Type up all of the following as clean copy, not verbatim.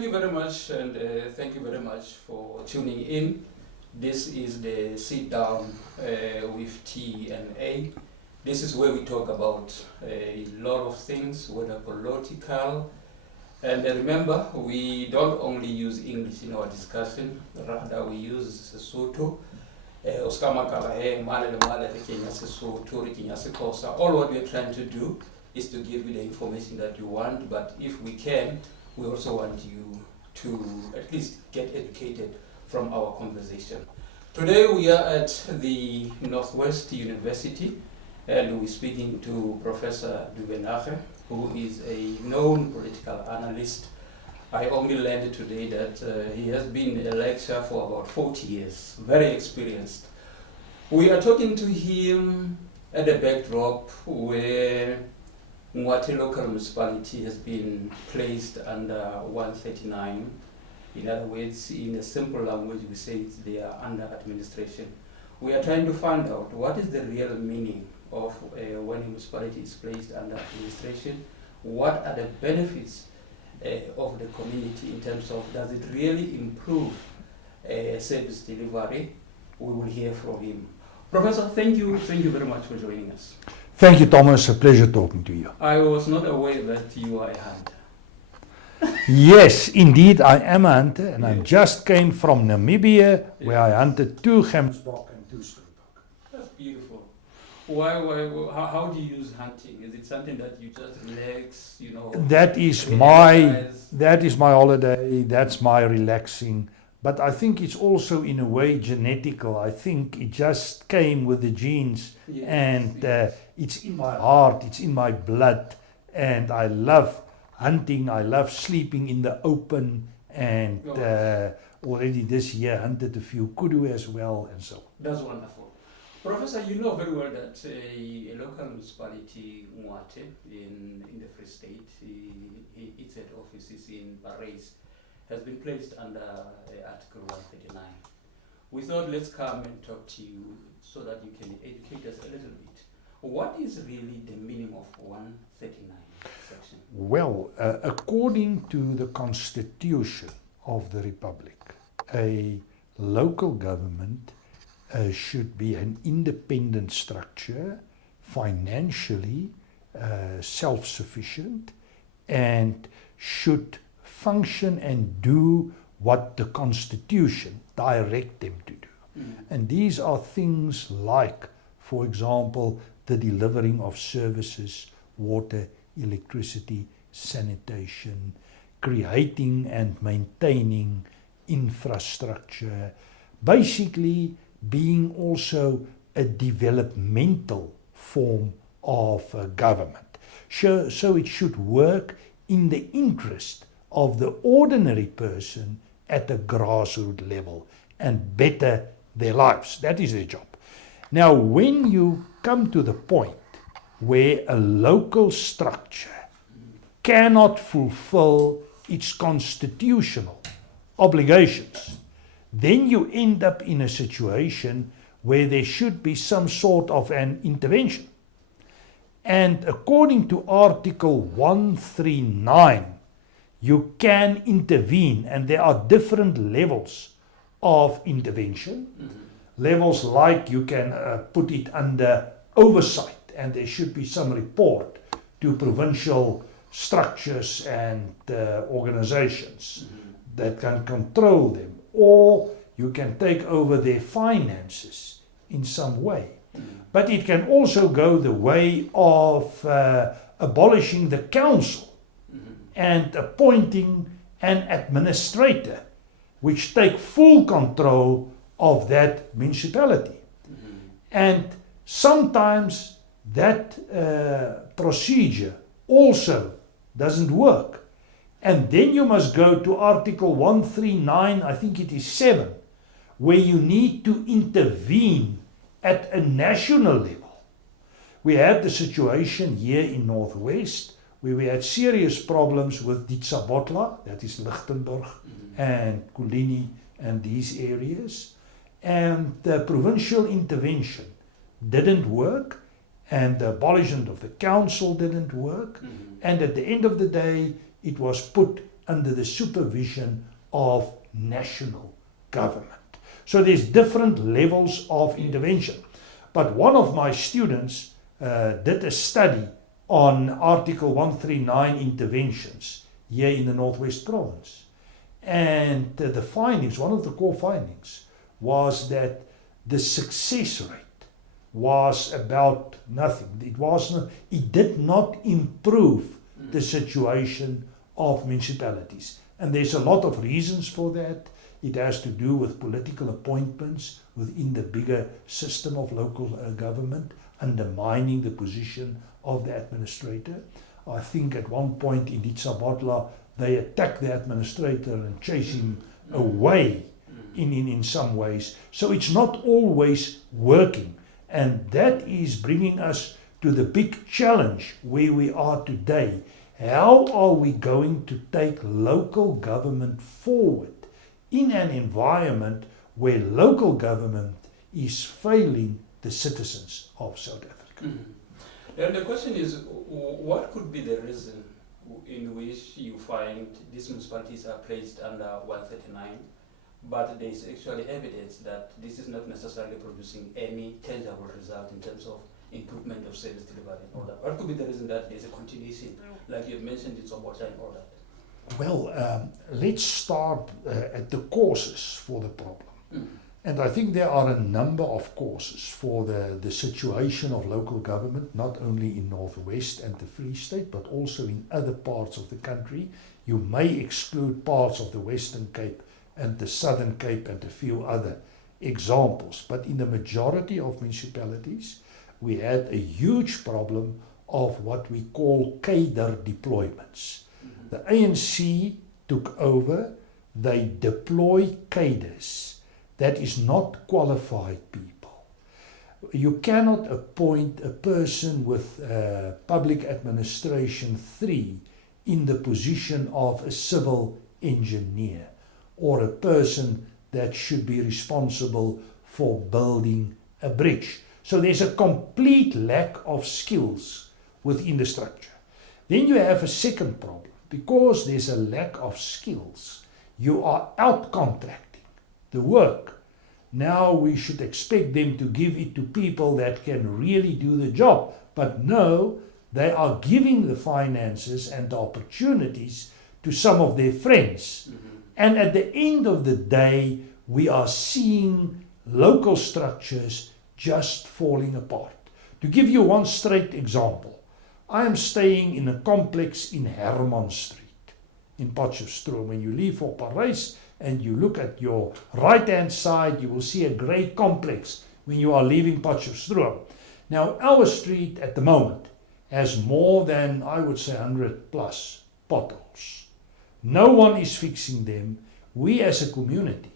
thank you very much, and thank you very much for tuning in. This is the sit down with T and A. This is where we talk about a lot of things, whether political. And remember, we don't only use English in our discussion, rather we use Sesotho. All what we're trying to do is to give you the information that you want, but if we can, we also want you to at least get educated from our conversation. Today we are at the Northwest University, and we're speaking to Professor Duvenage, who is a known political analyst. I only learned today that he has been a lecturer for about 40 years, very experienced. We are talking to him at a backdrop where Mwate local municipality has been placed under 139. In other words, in a simple language, we say they are under administration. We are trying to find out what is the real meaning of when a municipality is placed under administration. What are the benefits of the community in terms of, does it really improve service delivery? We will hear from him. Professor, thank you very much for joining us. Thank you, Thomas. A pleasure talking to you. I was not aware that you are a hunter. Yes, indeed, I am a hunter, and I just came from Namibia, where I hunted 2 gemsbok and 2 springbok. That's beautiful. How do you use hunting? Is it something that you just relax, you know? That is my holiday, that's my relaxing. But I think it's also in a way genetical. I think it just came with the genes, and it's in my heart, it's in my blood, and I love hunting, I love sleeping in the open, and already this year hunted a few kudu as well, and so. That's wonderful. Professor, you know very well that a local municipality, Mwate, in the Free State, its head office is in Parys, has been placed under Article 139. We thought let's come and talk to you so that you can educate us a little bit. What is really the meaning of 139 section? Well, according to the Constitution of the Republic, a local government should be an independent structure, financially self-sufficient, and should function and do what the Constitution direct them to do. And these are things like, for example, the delivering of services, water, electricity, sanitation, creating and maintaining infrastructure, basically being also a developmental form of government. So it should work in the interest of the ordinary person at the grassroots level and better their lives. That is their job. Now, when you come to the point where a local structure cannot fulfill its constitutional obligations, then you end up in a situation where there should be some sort of an intervention. And according to Article 139, you can intervene, and there are different levels of intervention. Levels like you can put it under oversight, and there should be some report to provincial structures and organizations that can control them, or you can take over their finances in some way. But it can also go the way of abolishing the council and appointing an administrator which take full control of that municipality. And sometimes that procedure also doesn't work. And then you must go to Article 139, I think it is 7, where you need to intervene at a national level. We had the situation here in Northwest where we had serious problems with Ditsabotla, that is Lichtenburg, and Kulini and these areas. And the provincial intervention didn't work, and the abolishment of the council didn't work. And at the end of the day, it was put under the supervision of national government. So there's different levels of intervention. But one of my students did a study on Article 139 interventions here in the Northwest Province. And the findings, one of the core findings, was that the success rate was about nothing. It did not improve the situation of municipalities. And there's a lot of reasons for that. It has to do with political appointments within the bigger system of local government, undermining the position of the administrator. I think at one point in Itsabotla, they attacked the administrator and chased him away in some ways. So it's not always working. And that is bringing us to the big challenge where we are today. How are we going to take local government forward in an environment where local government is failing the citizens of South Africa? Mm-hmm. And the question is, what could be the reason in which you find these municipalities are placed under 139, but there is actually evidence that this is not necessarily producing any tangible result in terms of improvement of service delivery and all that? What could be the reason that there's a continuation, like you mentioned, it's about and all that? Well, let's start at the causes for the problem. Mm. And I think there are a number of causes for the situation of local government, not only in Northwest and the Free State, but also in other parts of the country. You may exclude parts of the Western Cape and the Southern Cape and a few other examples. But in the majority of municipalities, we had a huge problem of what we call cadre deployments. The ANC took over, they deploy cadres. That is not qualified people. You cannot appoint a person with public administration 3 in the position of a civil engineer or a person that should be responsible for building a bridge. So there's a complete lack of skills within the structure. Then you have a second problem. Because there's a lack of skills, you are out-contracting the work. Now we should expect them to give it to people that can really do the job. But no, they are giving the finances and the opportunities to some of their friends. Mm-hmm. And at the end of the day, we are seeing local structures just falling apart. To give you one straight example, I am staying in a complex in Herman Street in Potchefstroom. When you leave for Parys and you look at your right-hand side, you will see a great complex when you are leaving Potchefstroom. Now, our street at the moment has more than, I would say, 100 plus potholes. No one is fixing them. We as a community,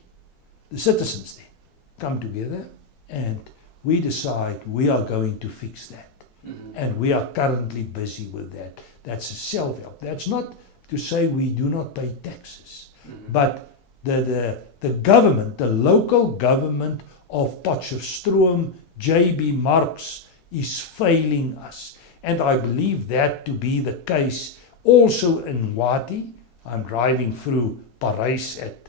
the citizens then, come together and we decide we are going to fix that. Mm-hmm. And we are currently busy with that. That's a self-help. That's not to say we do not pay taxes. Mm-hmm. But the government, the local government of Potchefstroom, JB Marks, is failing us. And I believe that to be the case also in Wati. I'm driving through Parys at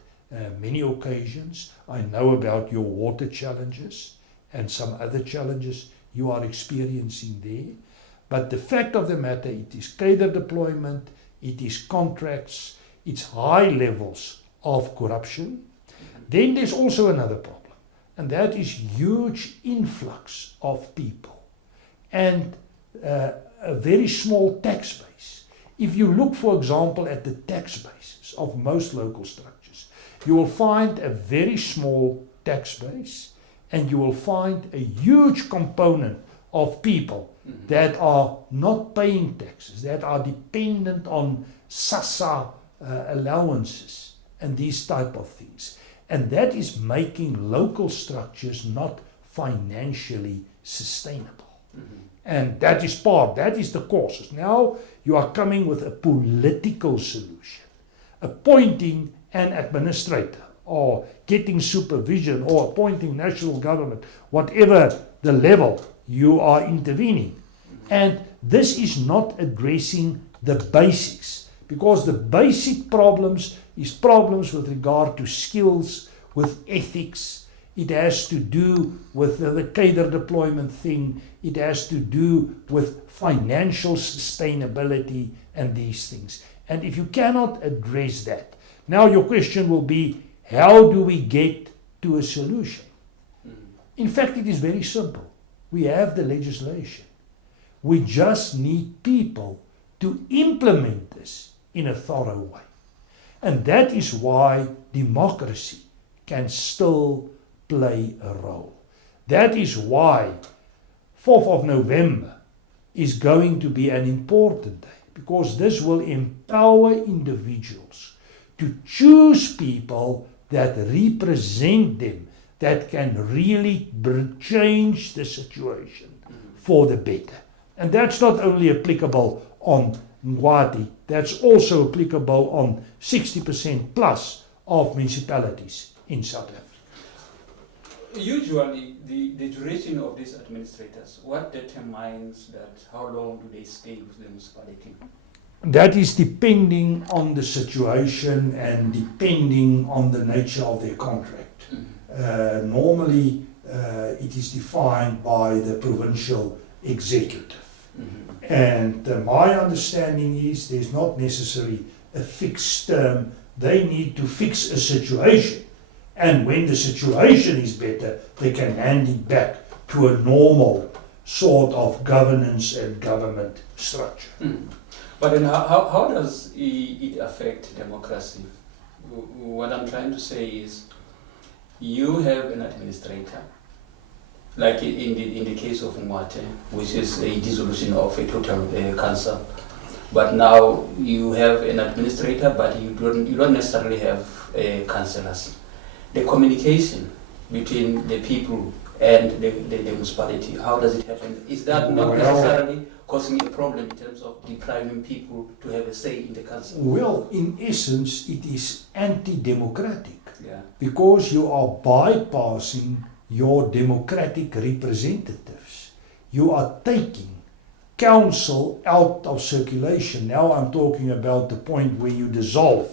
many occasions. I know about your water challenges and some other challenges you are experiencing there. But the fact of the matter, it is cadre deployment, it is contracts, it's high levels of corruption. Then there's also another problem, and that is huge influx of people and a very small tax base. If you look, for example, at the tax bases of most local structures, you will find a very small tax base, and you will find a huge component of people that are not paying taxes, that are dependent on SASSA allowances and these type of things. And that is making local structures not financially sustainable. Mm-hmm. And that is the causes. Now you are coming with a political solution, appointing an administrator, or getting supervision, or appointing national government, whatever the level you are intervening. And this is not addressing the basics, because the basic problems is problems with regard to skills, with ethics. It has to do with the cadre deployment thing. It has to do with financial sustainability and these things. And if you cannot address that, now your question will be, how do we get to a solution? In fact, it is very simple. We have the legislation. We just need people to implement this in a thorough way. And that is why democracy can still play a role. That is why 4th of November is going to be an important day, because this will empower individuals to choose people that represent them, that can really change the situation for the better. And that's not only applicable on Ngwati, that's also applicable on 60% plus of municipalities in South Africa. Usually, the duration of these administrators, what determines that? How long do they stay with the municipality? That is depending on the situation and depending on the nature of their contract. Normally, it is defined by the provincial executive. And my understanding is there's not necessarily a fixed term. They need to fix a situation. And when the situation is better, they can hand it back to a normal sort of governance and government structure. But then how does it affect democracy? What I'm trying to say is, you have an administrator, like in the case of Mwate, which is a dissolution of a total council. But now you have an administrator, but you don't necessarily have councillors. The communication between the people and the municipality, how does it happen? Is that not necessarily causing a problem in terms of depriving people to have a say in the council? Well, in essence, it is anti-democratic. Yeah. Because you are bypassing your democratic representatives. You are taking council out of circulation. Now I'm talking about the point where you dissolve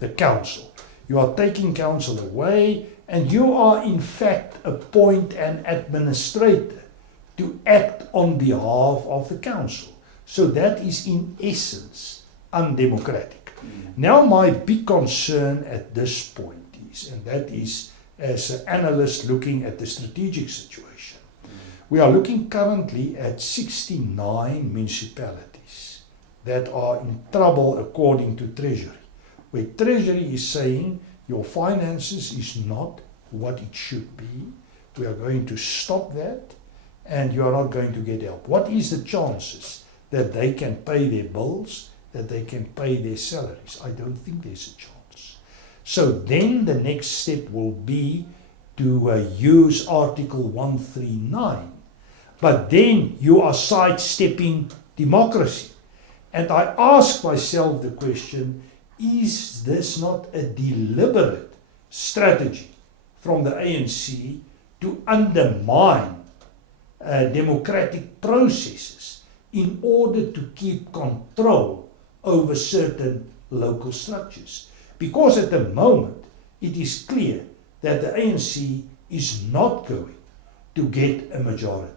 the council. You are taking council away, and you are in fact appoint an administrator to act on behalf of the council. So that is in essence undemocratic. Now my big concern at this point is, and that is as an analyst looking at the strategic situation, we are looking currently at 69 municipalities that are in trouble according to Treasury, where Treasury is saying your finances is not what it should be. We are going to stop that and you are not going to get help. What is the chances that they can pay their bills, that they can pay their salaries? I don't think there's a chance. So then the next step will be to use Article 139. But then you are sidestepping democracy. And I ask myself the question, is this not a deliberate strategy from the ANC to undermine democratic processes in order to keep control over certain local structures? Because at the moment, it is clear that the ANC is not going to get a majority.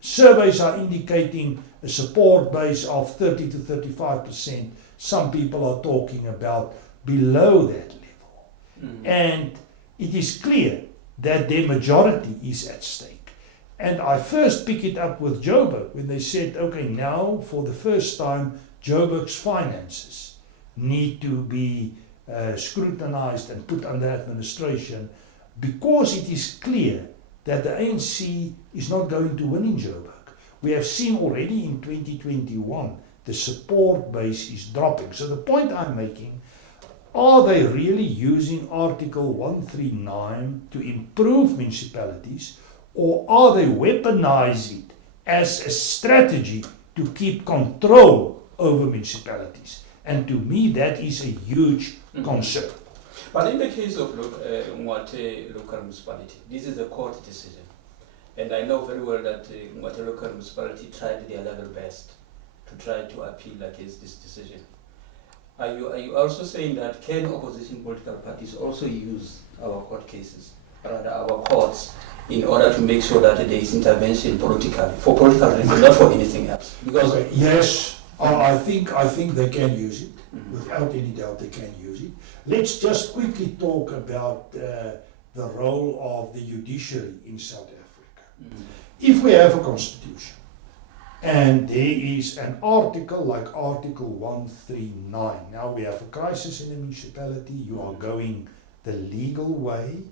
Surveys are indicating a support base of 30 to 35%. Some people are talking about below that level. And it is clear that their majority is at stake. And I first pick it up with Joburg when they said, okay, now for the first time, Joburg's finances need to be scrutinized and put under administration, because it is clear that the ANC is not going to win in Joburg. We have seen already in 2021 the support base is dropping. So the point I'm making, are they really using Article 139 to improve municipalities, or are they weaponizing it as a strategy to keep control over municipalities? And to me, that is a huge concern. But in the case of Mwate local municipality, this is a court decision. And I know very well that Mwate local municipality tried their level best to try to appeal against this decision. Are you also saying that can opposition political parties also use our court cases, rather our courts, in order to make sure that there is intervention politically, for political reasons, not for anything else? Because Okay, yes, I think they can use it. Without any doubt, they can use it. Let's just quickly talk about the role of the judiciary in South Africa. If we have a constitution, and there is an article like Article 139, now we have a crisis in a municipality, you are going the legal way,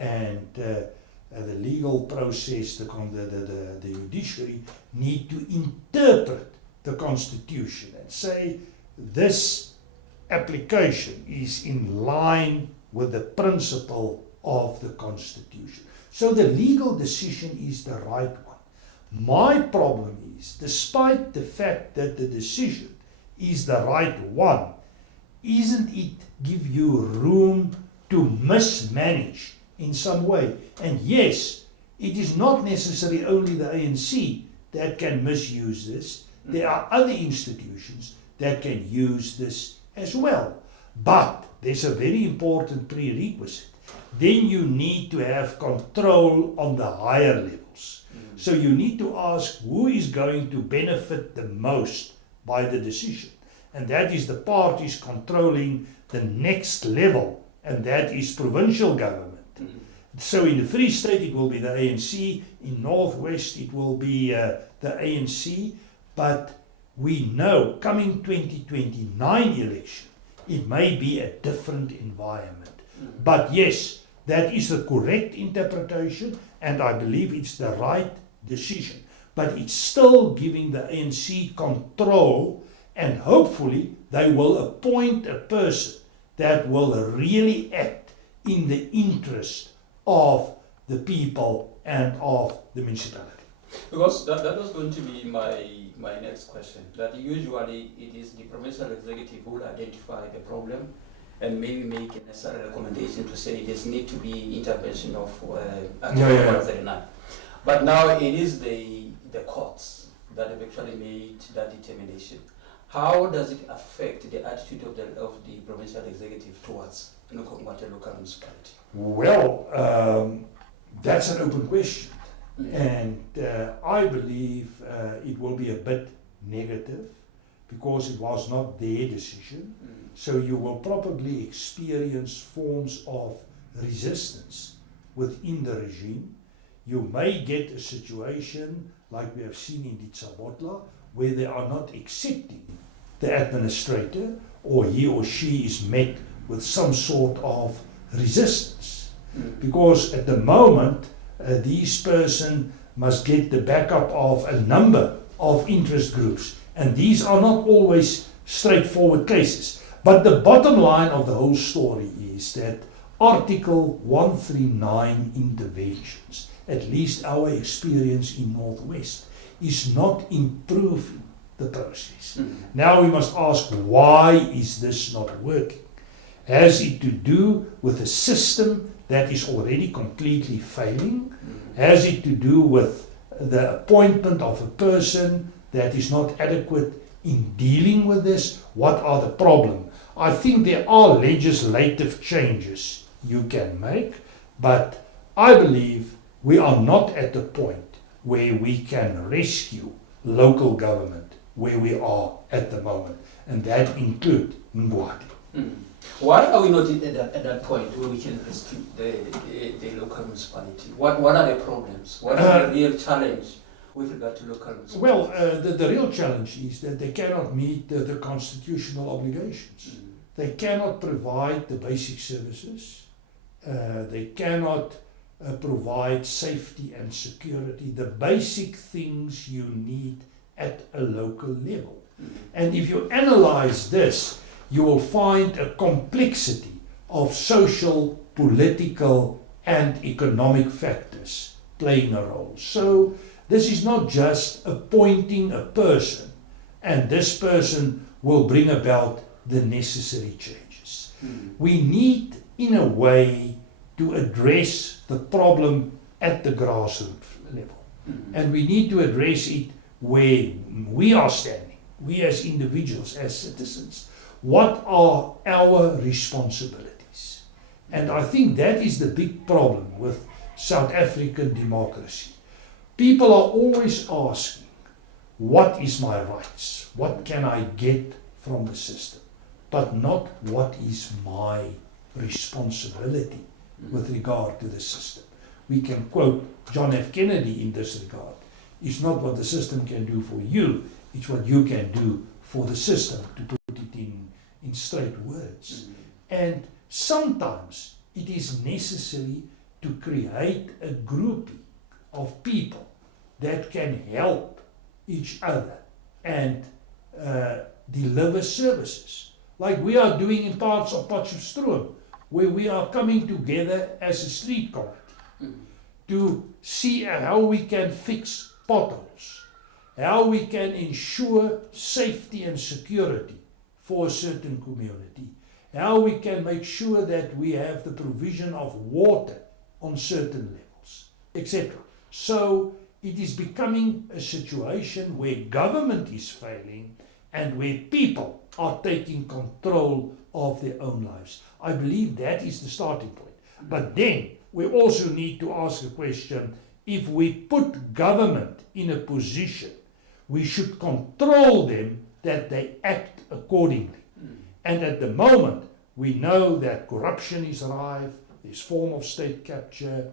and the legal process, the judiciary need to interpret the constitution and say this application is in line with the principle of the constitution. So the legal decision is the right one. My problem is, despite the fact that the decision is the right one, isn't it give you room to mismanage in some way? And yes, it is not necessarily only the ANC that can misuse this. There are other institutions that can use this as well. But there's a very important prerequisite. Then you need to have control on the higher levels. So you need to ask who is going to benefit the most by the decision. And that is the parties controlling the next level, and that is provincial government. So in the Free State it will be the ANC, in Northwest it will be the ANC, but we know coming 2029 election, it may be a different environment. But yes, that is the correct interpretation, and I believe it's the right decision. But it's still giving the ANC control, and hopefully they will appoint a person that will really act in the interest of the people and of the municipality. because that was going to be my next question, that usually it is the provincial executive who will identify the problem and maybe make a necessary recommendation to say this need to be intervention of Article 139. But now it is the courts that have actually made that determination. How does it affect the attitude of the provincial executive towards Nkombate local municipality? Well, that's an open question. And I believe it will be a bit negative because it was not their decision. So you will probably experience forms of resistance within the regime. You may get a situation like we have seen in Ditsabotla, where they are not accepting the administrator, or he or she is met with some sort of resistance. Because at the moment, these person must get the backup of a number of interest groups, and these are not always straightforward cases. But the bottom line of the whole story is that Article 139 interventions, at least our experience in Northwest, is not improving the process. Now we must ask, why is this not working? Has it to do with a system that is already completely failing? Has it to do with the appointment of a person that is not adequate in dealing with this? What are the problems? I think there are legislative changes you can make, but I believe we are not at the point where we can rescue local government where we are at the moment, and that includes Ngwati. Why are we not at that point where we can rescue the local municipality? What are the problems? What is the real challenge with regard to local municipalities? Well, the real challenge is that they cannot meet the constitutional obligations. They cannot provide the basic services. They cannot provide safety and security, the basic things you need at a local level. And if you analyze this, you will find a complexity of social, political, and economic factors playing a role. So this is not just appointing a person, and this person will bring about the necessary changes. We need, in a way, to address the problem at the grassroots level. And we need to address it where we are standing, we as individuals, as citizens. what are our responsibilities? And I think that is the big problem with South African democracy. People are always asking, what is my rights? What can I get from the system? But not what is my responsibility with regard to the system. We can quote John F. Kennedy in this regard. It's not what the system can do for you, it's what you can do for the system, to put it in straight words. And sometimes it is necessary to create a grouping of people that can help each other and deliver services, like we are doing in parts of Potchefstroom, where we are coming together as a street committee to see how we can fix potholes, how we can ensure safety and security for a certain community, how we can make sure that we have the provision of water on certain levels, etc. So it is becoming a situation where government is failing and where people are taking control of their own lives. I believe that is the starting point. But then we also need to ask the question, if we put government in a position, we should control them that they act accordingly. And at the moment, we know that corruption is rife, there's form of state capture,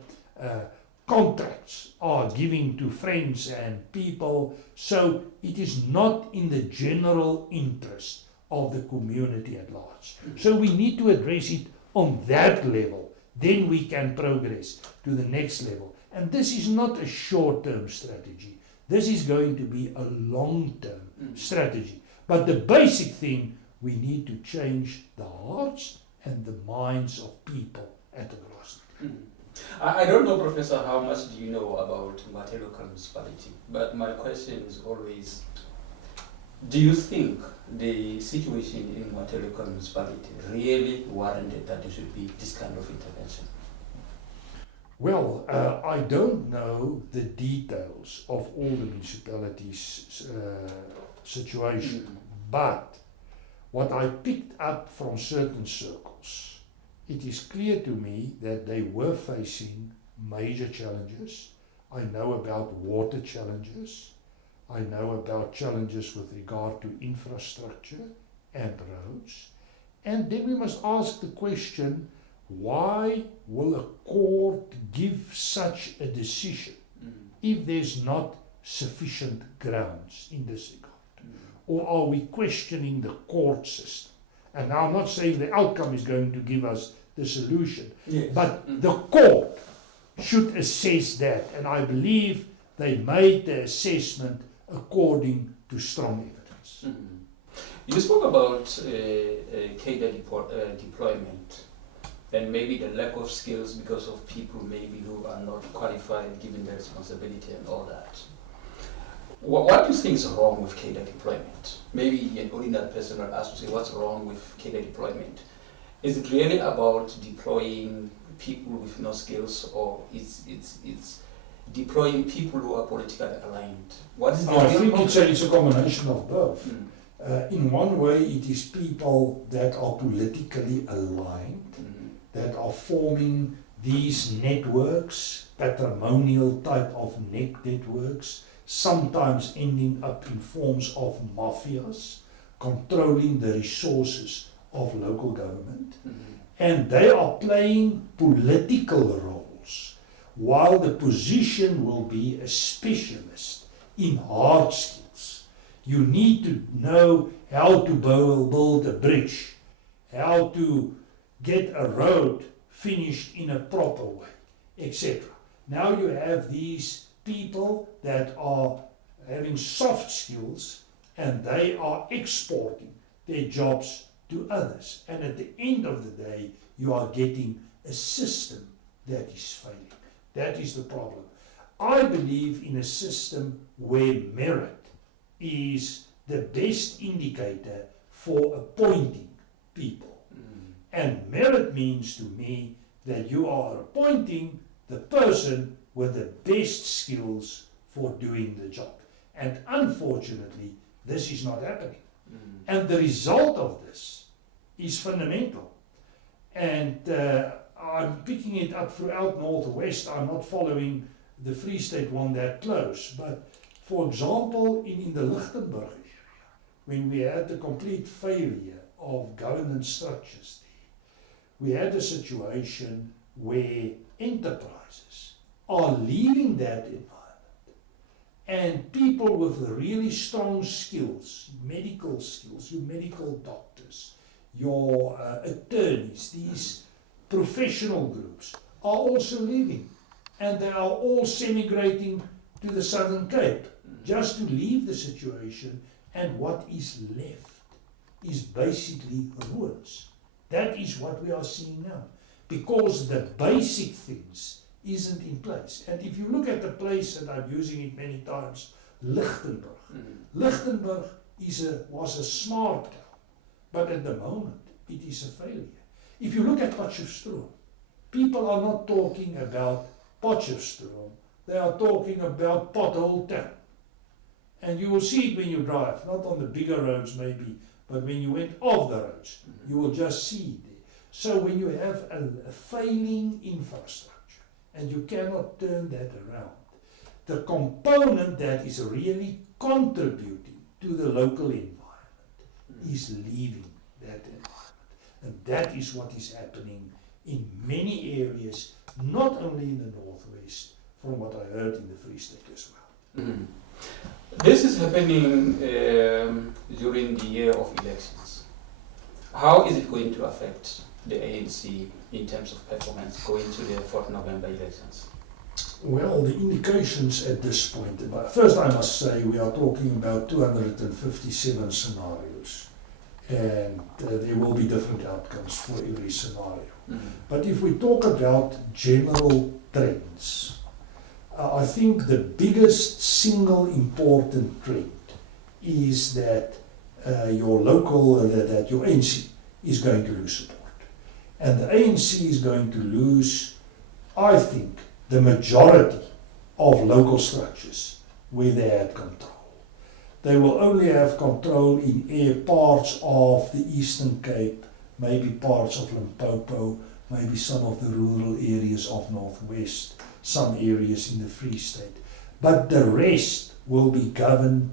contracts are given to friends and people, so it is not in the general interest of the community at large. So we need to address it on that level, then we can progress to the next level. And this is not a short-term strategy, this is going to be a long-term strategy. But the basic thing, we need to change the hearts and the minds of people at the grassroots. I don't know, Professor, how much do you know about Ngwathe local municipality, but my question is always, do you think the situation in Ngwathe local municipality really warranted that there should be this kind of intervention? Well, I don't know the details of all the municipalities' situation, but what I picked up from certain circles, it is clear to me that they were facing major challenges. I know about water challenges. I know about challenges with regard to infrastructure and roads. And then we must ask the question, why will a court give such a decision if there's not sufficient grounds in this regard? Or are we questioning the court system? And now I'm not saying the outcome is going to give us the solution, yes, but the court should assess that. And I believe they made the assessment according to strong evidence. You spoke about cadre deployment and maybe the lack of skills because of people maybe who are not qualified given the responsibility and all that. What do you think is wrong with cadre deployment? Maybe an ordinary person will ask to say, what's wrong with cadre deployment? Is it really about deploying people with no skills, or it's deploying people who are politically aligned? What is the I think it's a combination of both. In one way, it is people that are politically aligned, that are forming these networks, patrimonial type of networks, sometimes ending up in forms of mafias, controlling the resources of local government. And they are playing political roles, while the position will be a specialist in hard skills. You need to know how to build a bridge, how to get a road finished in a proper way, etc. Now you have these people that are having soft skills and they are exporting their jobs to others. And at the end of the day, you are getting a system that is failing. That is the problem. I believe in a system where merit is the best indicator for appointing people. And merit means to me that you are appointing the person with the best skills for doing the job. And unfortunately, this is not happening. And the result of this is fundamental. And I'm picking it up throughout Northwest. I'm not following the Free State one that close. But for example, in the Lichtenburg area, when we had the complete failure of governance structures there, we had a situation where enterprises are leaving that environment, and people with really strong skills, your medical doctors, your attorneys, these professional groups are also leaving, and they are all emigrating to the Southern Cape just to leave the situation, and what is left is basically ruins. That is what we are seeing now, because the basic things isn't in place. And if you look at the place, and I'm using it many times, Lichtenburg. Lichtenburg was a smart town, but at the moment it is a failure. If you look at Potchefstroom, people are not talking about Potchefstroom, they are talking about Pothole Town. And you will see it when you drive, not on the bigger roads maybe, but when you went off the roads, you will just see it there. So when you have a failing infrastructure, and you cannot turn that around, the component that is really contributing to the local environment is leaving that environment. And that is what is happening in many areas, not only in the Northwest, from what I heard in the Free State as well. This is happening during the year of elections. How is it going to affect the ANC in terms of performance going to the 4th November elections? Well, the indications at this point, first I must say we are talking about 257 scenarios, and there will be different outcomes for every scenario. But if we talk about general trends, I think the biggest single important trend is that your local, that your ANC is going to lose support. And the ANC is going to lose, I think, the majority of local structures where they had control. They will only have control in parts of the Eastern Cape, maybe parts of Limpopo, maybe some of the rural areas of Northwest, some areas in the Free State. But the rest will be governed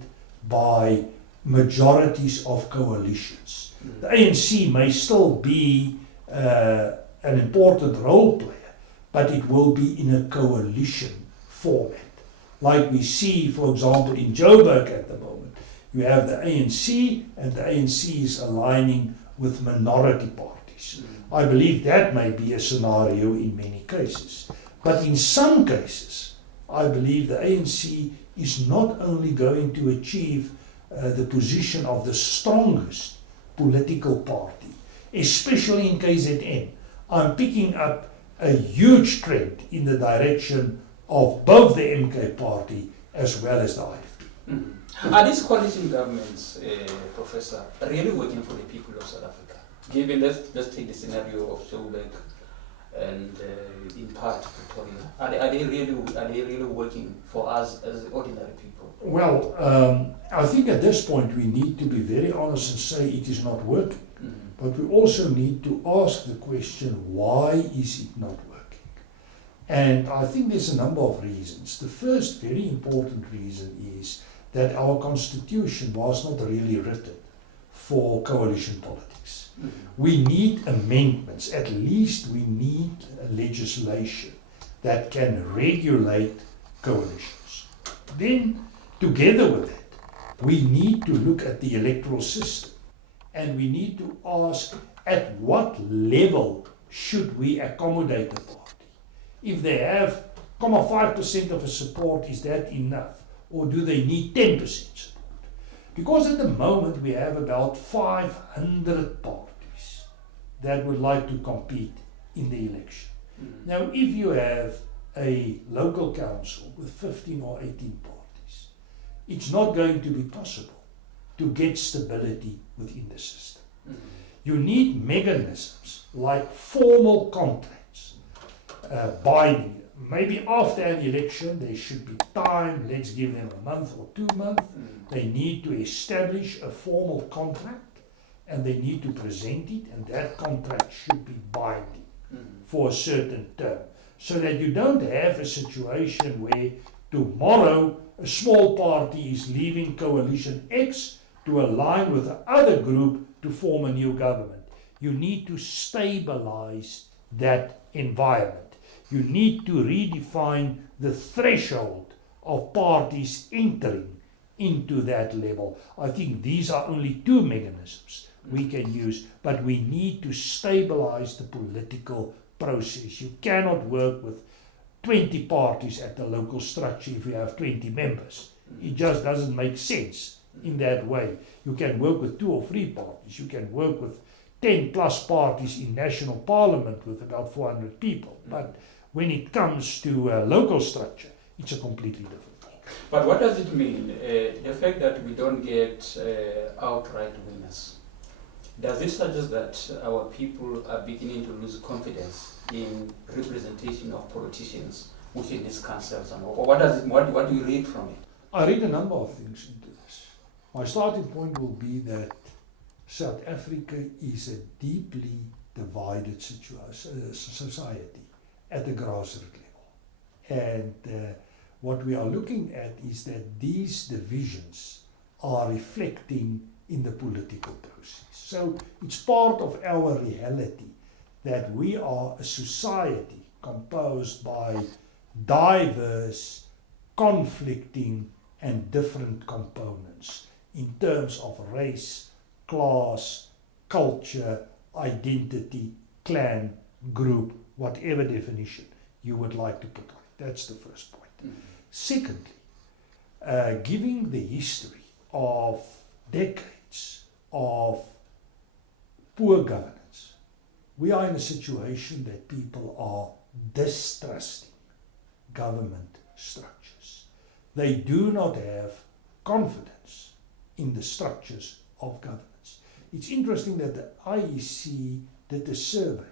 by majorities of coalitions. The ANC may still be an important role player, but it will be in a coalition format. Like we see, for example, in Joburg at the moment, you have the ANC, and the ANC is aligning with minority parties. I believe that may be a scenario in many cases. But in some cases, I believe the ANC is not only going to achieve the position of the strongest political party, especially in KZN. I'm picking up a huge trend in the direction of both the MK party as well as the IFP. Are these coalition governments, Professor, really working for the people of South Africa? Given, let's take the scenario of Joburg and in part Pretoria. Are they really working for us as ordinary people? Well, I think at this point we need to be very honest and say it is not working. But we also need to ask the question, why is it not working? And I think there's a number of reasons. The first very important reason is that our constitution was not really written for coalition politics. We need amendments, at least we need legislation that can regulate coalitions. Then, together with that, we need to look at the electoral system. And we need to ask, at what level should we accommodate the party? If they have 0.5% of a support, is that enough? Or do they need 10% support? Because at the moment we have about 500 parties that would like to compete in the election. Now, if you have a local council with 15 or 18 parties, it's not going to be possible to get stability within the system. You need mechanisms like formal contracts, binding, maybe after an election there should be time, let's give them a month or 2 months. They need to establish a formal contract and they need to present it, and that contract should be binding for a certain term. So that you don't have a situation where tomorrow a small party is leaving coalition X to align with the other group to form a new government. You need to stabilize that environment. You need to redefine the threshold of parties entering into that level. I think these are only 2 mechanisms we can use, but we need to stabilize the political process. You cannot work with 20 parties at the local structure if you have 20 members. It just doesn't make sense in that way. You can work with 2 or 3 parties. You can work with 10 plus parties in national parliament with about 400 people. But when it comes to a local structure, it's a completely different thing. But what does it mean? The fact that we don't get outright winners. Does this suggest that our people are beginning to lose confidence in representation of politicians within these councils? Or what does it, what do you read from it? I read a number of things into this. My starting point will be that South Africa is a deeply divided society at the grassroots level. And what we are looking at is that these divisions are reflecting in the political process. So it's part of our reality that we are a society composed by diverse, conflicting and different components in terms of race, class, culture, identity, clan, group, whatever definition you would like to put on it. That's the first point. Secondly, giving the history of decades of poor governance, we are in a situation that people are distrusting government structures. They do not have confidence in the structures of governance. It's interesting that the IEC did a survey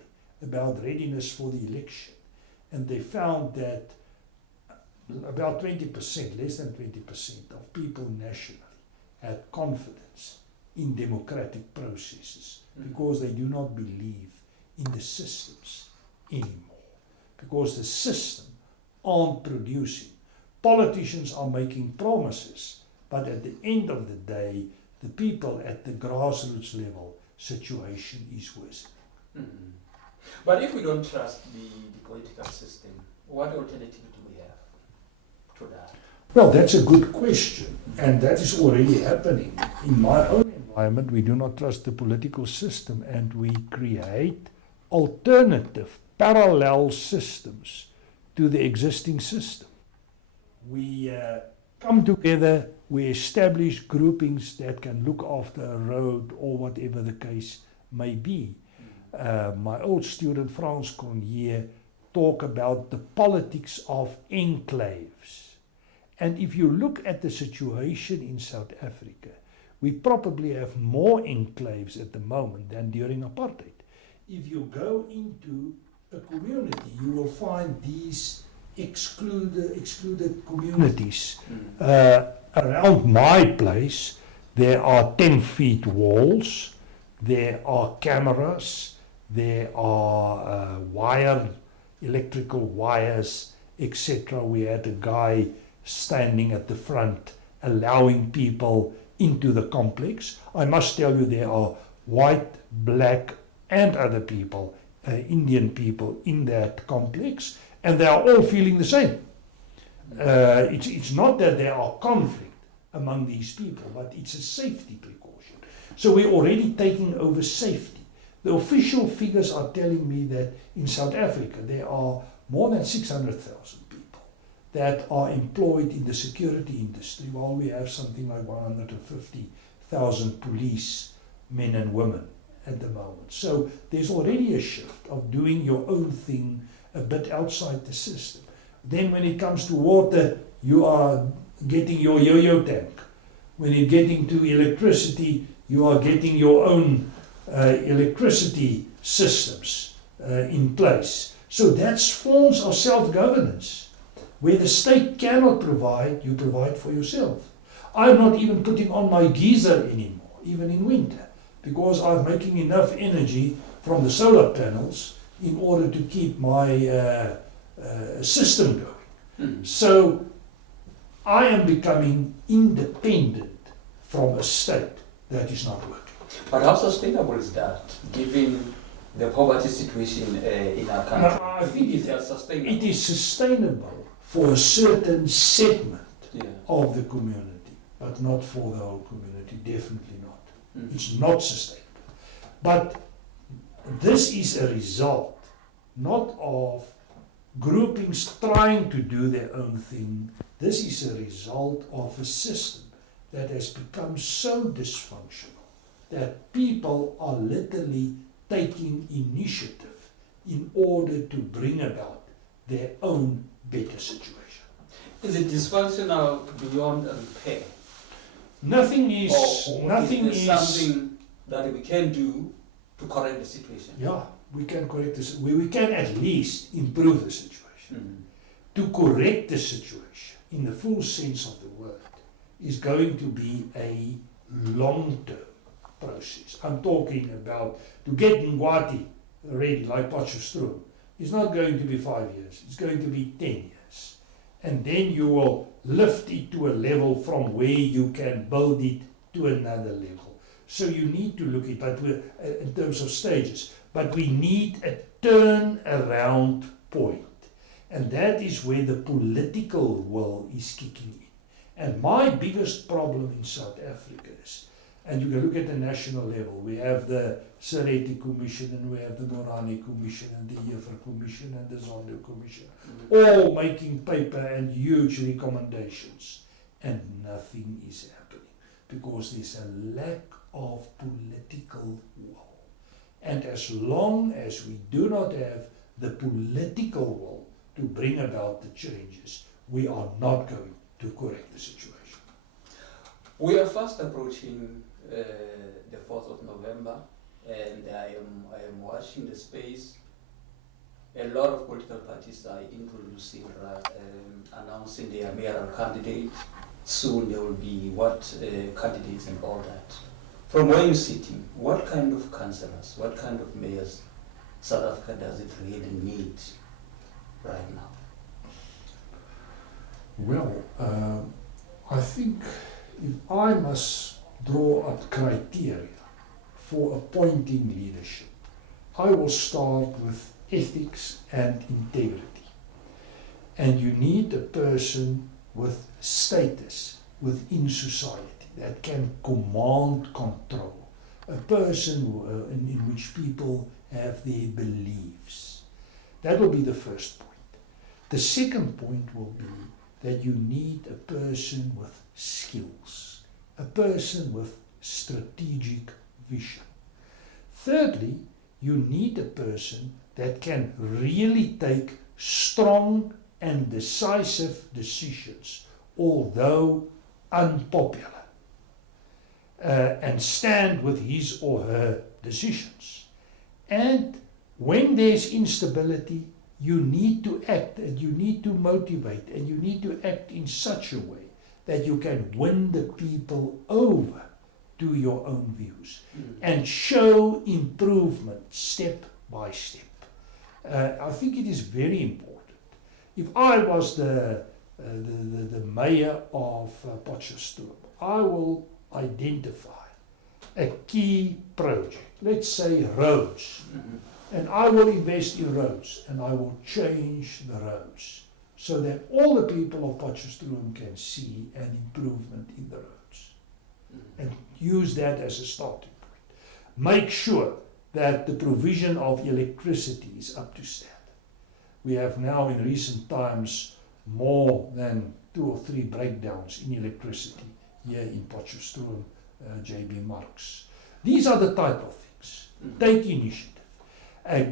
about readiness for the election, and they found that about 20%, less than 20% of people nationally had confidence in democratic processes because they do not believe in the systems anymore, because the system aren't producing. Politicians are making promises, but at the end of the day, the people at the grassroots level situation is worse. But if we don't trust the political system, what alternative do we have to that? Well, that's a good question, and that is already happening. In my own environment, we do not trust the political system, and we create alternative, parallel systems to the existing system. We come together, we establish groupings that can look after a road or whatever the case may be. My old student Frans Cronje talk about the politics of enclaves. And if you look at the situation in South Africa, we probably have more enclaves at the moment than during apartheid. If you go into a community, you will find these excluded communities. Around my place, there are 10 feet walls, there are cameras, there are electrical wires, etc. We had a guy standing at the front, allowing people into the complex. I must tell you, there are white, black, and other people, Indian people in that complex, and they are all feeling the same. It's not that there are conflict among these people, but it's a safety precaution. So we're already taking over safety. The official figures are telling me that in South Africa there are more than 600,000 people that are employed in the security industry, while we have something like 150,000 police men and women at the moment. So there's already a shift of doing your own thing a bit outside the system. Then when it comes to water, you are getting your yo-yo tank. When you're getting to electricity, you are getting your own electricity systems in place. So that's forms of self-governance. Where the state cannot provide, you provide for yourself. I'm not even putting on my geyser anymore, even in winter, because I'm making enough energy from the solar panels in order to keep my system going. So I am becoming independent from a state that is not working. But how sustainable is that, given the poverty situation in our country? No, I think it is sustainable. It is sustainable for a certain segment of the community, but not for the whole community, definitely not. It's not sustainable. But this is a result not of groupings trying to do their own thing. This is a result of a system that has become so dysfunctional that people are literally taking initiative in order to bring about their own better situation. Is it dysfunctional beyond repair? Nothing is. Something that we can do to correct the situation. Yeah, we can correct this. We can at least improve the situation. To correct the situation in the full sense of the word is going to be a long-term process. I'm talking about to get Ngwati ready like Potchefstroom. It's not going to be 5 years. It's going to be 10 years. And then you will lift it to a level from where you can build it to another level. So you need to look at it in terms of stages. But we need a turnaround point. And that is where the political will is kicking in. And my biggest problem in South Africa is, and you can look at the national level, we have the Sereti Commission and we have the Morani Commission and the Yefer Commission and the Zondo Commission, all making paper and huge recommendations. And nothing is happening because there's a lack of political will. And as long as we do not have the political will to bring about the changes, we are not going to correct the situation. We are fast approaching the 4th of November, and I am watching the space. A lot of political parties are introducing, announcing their mayoral candidate. Soon there will be candidates and all that. From where you're sitting, what kind of councillors, what kind of mayors South Africa does it really need right now? Well, I think if I must draw up criteria for appointing leadership, I will start with ethics and integrity. And you need a person with status within society that can command control, a person in which people have their beliefs. That will be the first point. The second point will be that you need a person with skills, a person with strategic vision. Thirdly, you need a person that can really take strong and decisive decisions, although unpopular, and stand with his or her decisions. And when there's instability, you need to act and you need to motivate and you need to act in such a way that you can win the people over to your own views and show improvement step by step. I think it is very important. If I was the mayor of Potchefstroom, I will identify a key project, let's say roads, and I will invest in roads and I will change the roads so that all the people of Potchefstroom can see an improvement in the roads and use that as a starting point. Make sure that the provision of electricity is up to standard. We have now in recent times more than 2 or 3 breakdowns in electricity here in Potchefstroom, JB Marks. These are the type of things. Take initiative.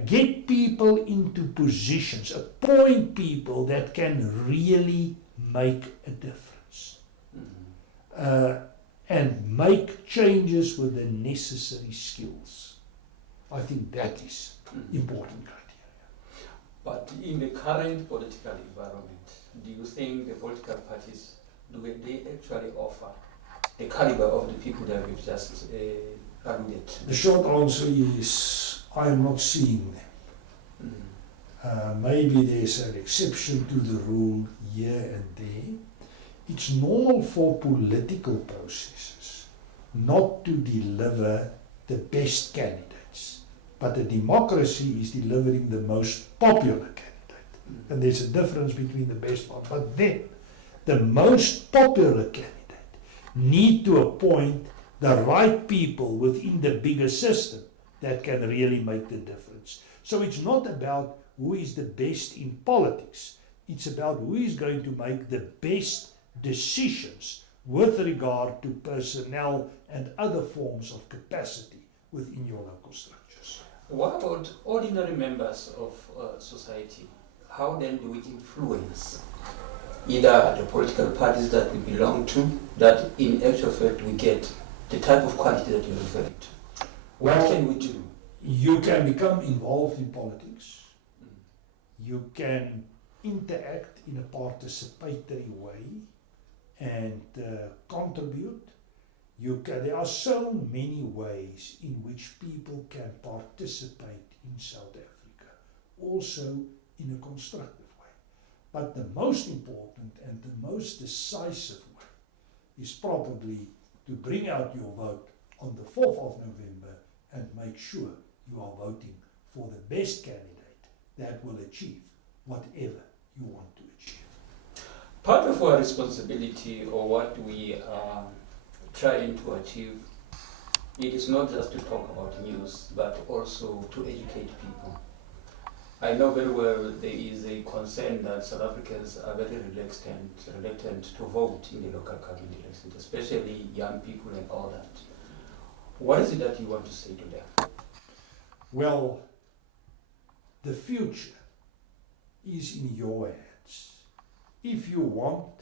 Get people into positions, appoint people that can really make a difference. And make changes with the necessary skills. I think that is important criteria. But in the current political environment, do you think the political parties, do they actually offer the caliber of the people that we've just alluded to? The short answer is I am not seeing them. Maybe there's an exception to the rule here and there. It's normal for political processes not to deliver the best candidates, but a democracy is delivering the most popular candidate. And there's a difference between the best one. But then, the most popular candidate need to appoint the right people within the bigger system that can really make the difference. So it's not about who is the best in politics. It's about who is going to make the best decisions with regard to personnel and other forms of capacity within your local structures. What about ordinary members of society? How then do we influence either the political parties that we belong to, that in actual fact we get the type of quality that you're referring to? What can we do? You can become involved in politics. You can interact in a participatory way and contribute. There are so many ways in which people can participate in South Africa, also in a constructive way. But the most important and the most decisive way is probably to bring out your vote on the 4th of November and make sure you are voting for the best candidate that will achieve whatever you want to achieve. Part of our responsibility, or what we are trying to achieve, it is not just to talk about news, but also to educate people. I know very well there is a concern that South Africans are very reluctant to vote in the local government elections, especially young people and all that. What is it that you want to say to them? Well, the future is in your hands. If you want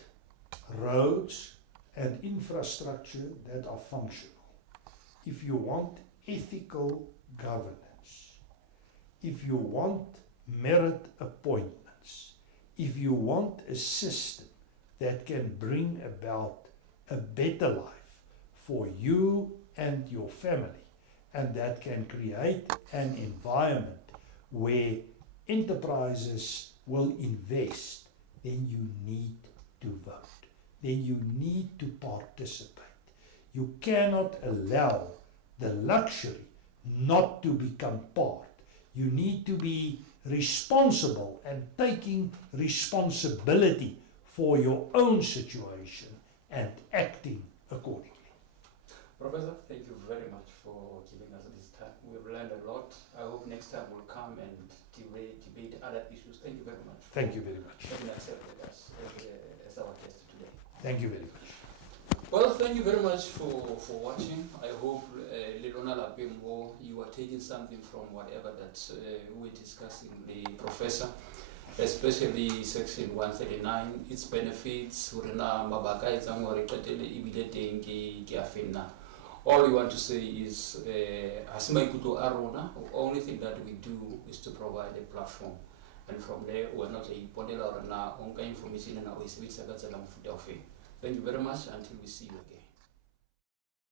roads and infrastructure that are functional, if you want ethical governance, if you want merit appointments, if you want a system that can bring about a better life for you and your family, and that can create an environment where enterprises will invest, then you need to vote. Then you need to participate. You cannot allow the luxury not to become part. You need to be responsible and taking responsibility for your own situation and acting accordingly. Professor, thank you very much for giving us this time. We've learned a lot. I hope next time we'll come and debate other issues. Thank you very much. Thank you very much. Having accepted us as our guest today. Thank you very much. Well, thank you very much for watching. I hope, Lelona Lapembo, you are taking something from whatever that we're discussing, the professor, especially section 139, its benefits, all we want to say is, the only thing that we do is to provide a platform. And from there, we're not a information and always. Thank you very much until we see you again.